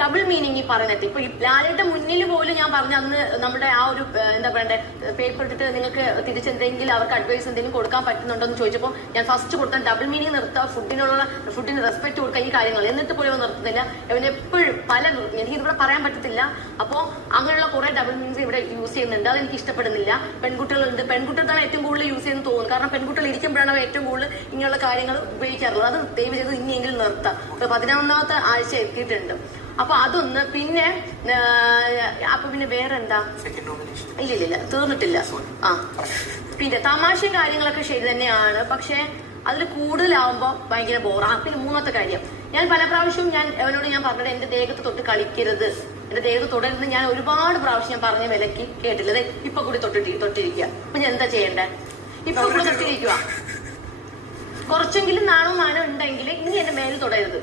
Double meaning പറയുന്നത്. ഇപ്പൊ ഈ ലാലേട്ട മുന്നിൽ പോലും ഞാൻ പറഞ്ഞ അന്ന് നമ്മുടെ ആ ഒരു എന്താ പറയണ്ടേ പേപ്പർ ഇട്ടിട്ട് നിങ്ങൾക്ക് തിരിച്ചെന്തെങ്കിലും അവർക്ക് അഡ്വൈസ് എന്തെങ്കിലും കൊടുക്കാൻ പറ്റുന്നുണ്ടോ എന്ന് ചോദിച്ചപ്പോൾ ഞാൻ ഫസ്റ്റ് കൊടുത്ത ഡബിൾ മീനിങ് നിർത്തുക, ഫുഡിന് റെസ്പെക്ട് കൊടുക്കുക, ഈ കാര്യങ്ങൾ. എന്നിട്ട് പോലും അവൻ നിർത്തുന്നില്ല. അവൻ എപ്പോഴും എനിക്ക് ഇവിടെ പറയാൻ പറ്റത്തില്ല. അപ്പോ അങ്ങനെയുള്ള കുറെ ഡബിൾ മീനിങ്സ് ഇവിടെ യൂസ് ചെയ്യുന്നുണ്ട്. അത് എനിക്ക് ഇഷ്ടപ്പെടുന്നില്ല. പെൺകുട്ടികളുണ്ട്, പെൺകുട്ടികളാണ് ഏറ്റവും കൂടുതൽ യൂസ് ചെയ്യുന്നത് തോന്നുന്നു. കാരണം പെൺകുട്ടികൾ ഇരിക്കുമ്പോഴാണ് അവർ ഏറ്റവും കൂടുതൽ ഇങ്ങനെയുള്ള കാര്യങ്ങൾ ഉപയോഗിക്കാറുള്ളത്. അത് ദയവ് ചെയ്ത് ഇനിയെങ്കിലും നിർത്താം. 11ാമത്തെ ആഴ്ച എത്തിയിട്ടുണ്ട്. അപ്പൊ അതൊന്ന്. പിന്നെ വേറെന്താ? ഇല്ല തീർന്നിട്ടില്ല. പിന്നെ തമാശയും കാര്യങ്ങളൊക്കെ ശരി തന്നെയാണ്. പക്ഷെ അതിൽ കൂടുതലാവുമ്പോ ഭയങ്കര ബോറാ. പിന്നെ 3ാമത്തെ കാര്യം, ഞാൻ പല പ്രാവശ്യവും അവനോട് ഞാൻ പറഞ്ഞത് എന്റെ ദേഹത്ത് തൊട്ട് കളിക്കരുത്, എന്റെ ദേഹത്ത് തൊടരുത്. ഞാൻ ഒരുപാട് പ്രാവശ്യം ഞാൻ പറഞ്ഞ വിലക്ക് കേട്ടില്ല. ഇപ്പൊ കൂടി തൊട്ടിരിക്കുക. അപ്പൊ ഞാൻ എന്താ ചെയ്യണ്ടേ? ഇപ്പൊ കൂടി തൊട്ടിരിക്കുക. കുറച്ചെങ്കിലും നാണോ മാനോ ഉണ്ടെങ്കിൽ ഇനി എന്റെ മേലിൽ തൊടരുത്.